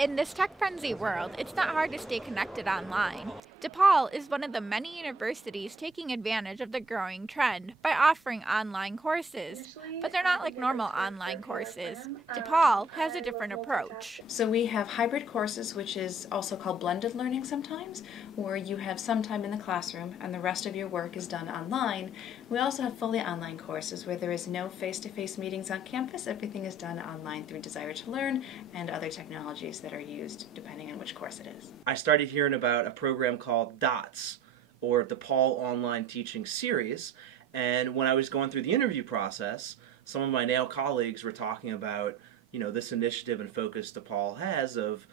In this tech-frenzy world, it's not hard to stay connected online. DePaul is one of the many universities taking advantage of the growing trend by offering online courses. But they're not like normal online courses. DePaul has a different approach. So we have hybrid courses, which is also called blended learning sometimes, where you have some time in the classroom and the rest of your work is done online. We also have fully online courses where there is no face-to-face meetings on campus. Everything is done online through Desire to Learn and other technologies that are used depending on which course it is. I started hearing about a program called DOTS, or DePaul Online Teaching Series, and when I was going through the interview process, some of my Yale colleagues were talking about, this initiative and focus DePaul has of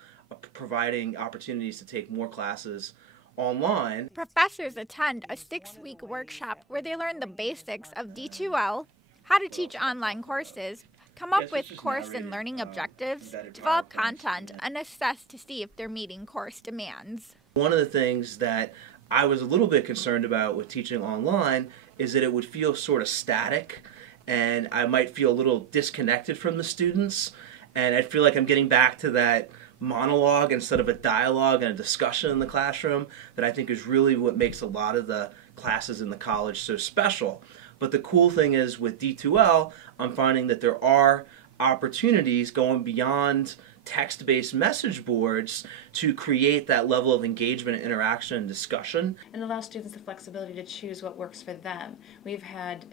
providing opportunities to take more classes online. Professors attend a 6-week workshop where they learn the basics of D2L, how to teach online courses, come up with course and learning objectives, develop content, and assess to see if they're meeting course demands. One of the things that I was a little bit concerned about with teaching online is that it would feel sort of static, and I might feel a little disconnected from the students, and I'd feel like I'm getting back to that monologue instead of a dialogue and a discussion in the classroom that I think is really what makes a lot of the classes in the college so special. But the cool thing is with D2L, I'm finding that there are opportunities going beyond text-based message boards to create that level of engagement and interaction and discussion. And allow students the flexibility to choose what works for them. We've had,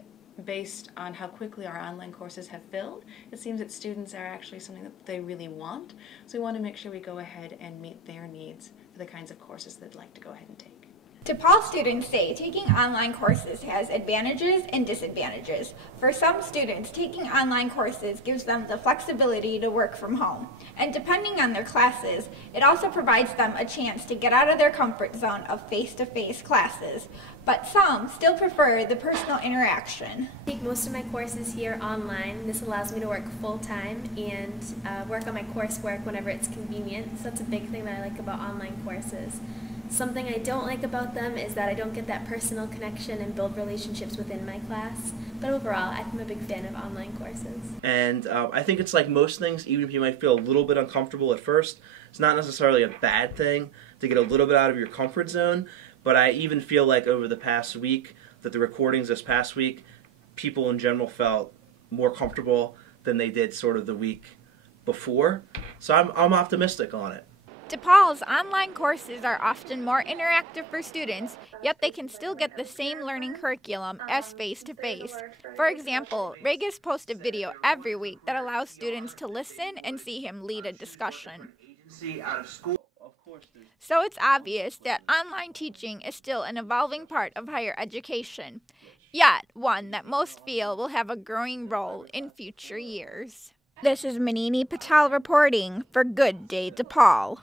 based on how quickly our online courses have filled, it seems that students are actually something that they really want. So we want to make sure we go ahead and meet their needs for the kinds of courses they'd like to go ahead and take. DePaul students say taking online courses has advantages and disadvantages. For some students, taking online courses gives them the flexibility to work from home. And depending on their classes, it also provides them a chance to get out of their comfort zone of face-to-face classes. But some still prefer the personal interaction. I take most of my courses here online. This allows me to work full-time and work on my coursework whenever it's convenient. So that's a big thing that I like about online courses. Something I don't like about them is that I don't get that personal connection and build relationships within my class. But overall, I'm a big fan of online courses. And I think it's like most things, even if you might feel a little bit uncomfortable at first, it's not necessarily a bad thing to get a little bit out of your comfort zone. But I even feel like over the past week, that the recordings this past week, people in general felt more comfortable than they did sort of the week before. So I'm optimistic on it. DePaul's online courses are often more interactive for students, yet they can still get the same learning curriculum as face-to-face. For example, Regis posts a video every week that allows students to listen and see him lead a discussion. So it's obvious that online teaching is still an evolving part of higher education, yet one that most feel will have a growing role in future years. This is Manini Patel reporting for Good Day DePaul.